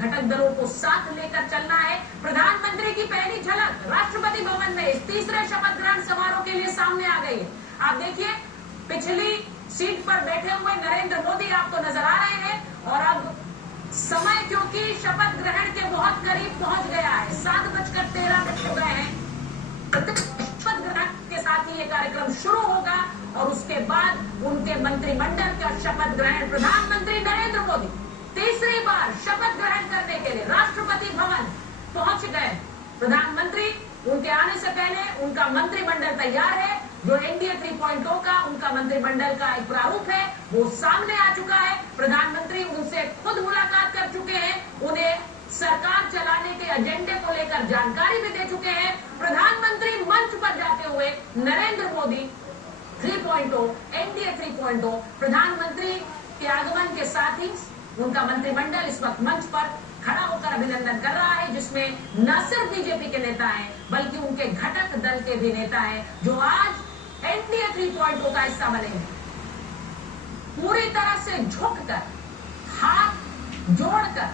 घटक दलों को साथ लेकर चलना है। प्रधानमंत्री की पहली झलक राष्ट्रपति भवन में इस तीसरे शपथ ग्रहण समारोह के लिए सामने आ गई है। आप देखिए, पिछली सीट पर बैठे हुए नरेंद्र मोदी आपको नजर आ रहे हैं और अब समय क्योंकि शपथ ग्रहण के बहुत करीब पहुंच गया है, 7:13 हो गए हैं। शपथ ग्रहण के साथ ही ये कार्यक्रम शुरू होगा और उसके बाद उनके मंत्रिमंडल का शपथ ग्रहण प्रधानमंत्री नरेंद्र मोदी तीसरी बार शपथ ग्रहण करने के लिए राष्ट्रपति भवन पहुंच गए। प्रधानमंत्री उनके आने से पहले उनका मंत्रिमंडल तैयार है। जो एनडीए 3.0 का उनका मंत्रिमंडल का एक प्रारूप है वो सामने आ चुका है। प्रधानमंत्री उनसे खुद मुलाकात कर चुके हैं, उन्हें सरकार चलाने के एजेंडे को लेकर जानकारी भी दे चुके हैं। प्रधानमंत्री मंच पर जाते हुए नरेंद्र मोदी 3.0 एनडीए 3.0 प्रधानमंत्री के आगमन के साथ ही उनका मंत्रिमंडल इस वक्त मंच पर खड़ा होकर अभिनंदन कर रहा है, जिसमें न सिर्फ बीजेपी के नेता हैं बल्कि उनके घटक दल के भी नेता हैं जो आज एनडीए 3.0 का हिस्सा बनेंगे। पूरी तरह से झुककर हाथ जोड़कर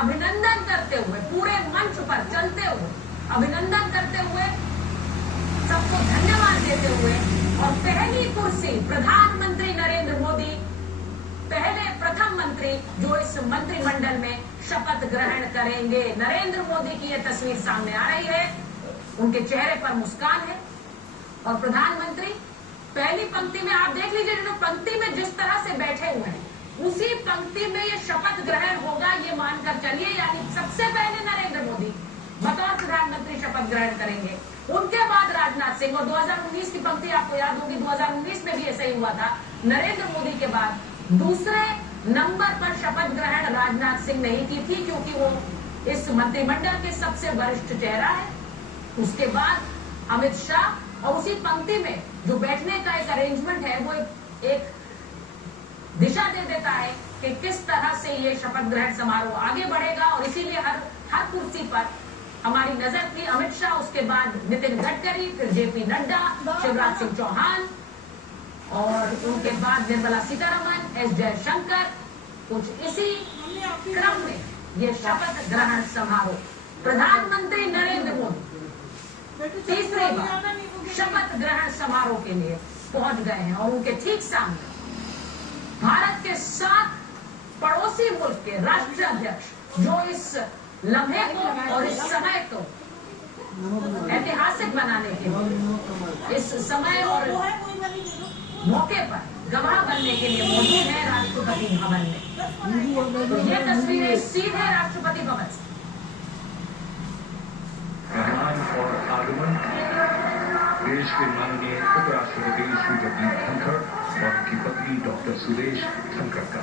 अभिनंदन करते हुए पूरे मंच पर चलते हुए अभिनंदन करते हुए सबको धन्यवाद देते हुए और पहली कुर्सी प्रधानमंत्री नरेंद्र मोदी पहले प्रथम मंत्री जो इस मंत्रिमंडल में शपथ ग्रहण करेंगे। नरेंद्र मोदी की यह तस्वीर सामने आ रही है, उनके चेहरे पर मुस्कान है और प्रधानमंत्री पहली पंक्ति में आप देख लीजिए, जो पंक्ति में जिस तरह से बैठे हुए हैं उसी पंक्ति में ये शपथ ग्रहण होगा, ये मानकर चलिए। यानी सबसे पहले नरेंद्र मोदी बतौर प्रधानमंत्री शपथ ग्रहण करेंगे, उनके बाद राजनाथ सिंह। और 2019 की पंक्ति आपको याद होगी, 2019 में भी ऐसा ही हुआ था। नरेंद्र मोदी के बाद दूसरे नंबर पर शपथ ग्रहण राजनाथ सिंह नहीं की थी क्योंकि वो इस मंत्रिमंडल के सबसे वरिष्ठ चेहरा है। उसके बाद अमित शाह और उसी पंक्ति में जो बैठने का एक अरेंजमेंट है वो एक दिशा दे देता है कि किस तरह से ये शपथ ग्रहण समारोह आगे बढ़ेगा। और इसीलिए हर कुर्सी पर हमारी नजर थी। अमित शाह, उसके बाद नितिन गडकरी, फिर जेपी नड्डा, शिवराज सिंह चौहान और उनके बाद निर्मला सीतारमण, एस जयशंकर। कुछ इसी क्रम में ये शपथ ग्रहण समारोह प्रधानमंत्री नरेंद्र मोदी तीसरी बार शपथ ग्रहण समारोह के लिए पहुंच गए हैं और उनके ठीक सामने भारत के 7 पड़ोसी मुल्क के राष्ट्राध्यक्ष जो इस लम्हे को और इस समय को ऐतिहासिक बनाने के लिए इस समय और मौके पर गवाह बनने के लिए मौजूद है राष्ट्रपति भवन में। तो ये तस्वीरें सीधे राष्ट्रपति भवन से। मेहमान और आगमन देश के माननीय उपराष्ट्रपति श्री जगदीप धनखड़ और उनकी पत्नी डॉक्टर सुदेश धनखड़ का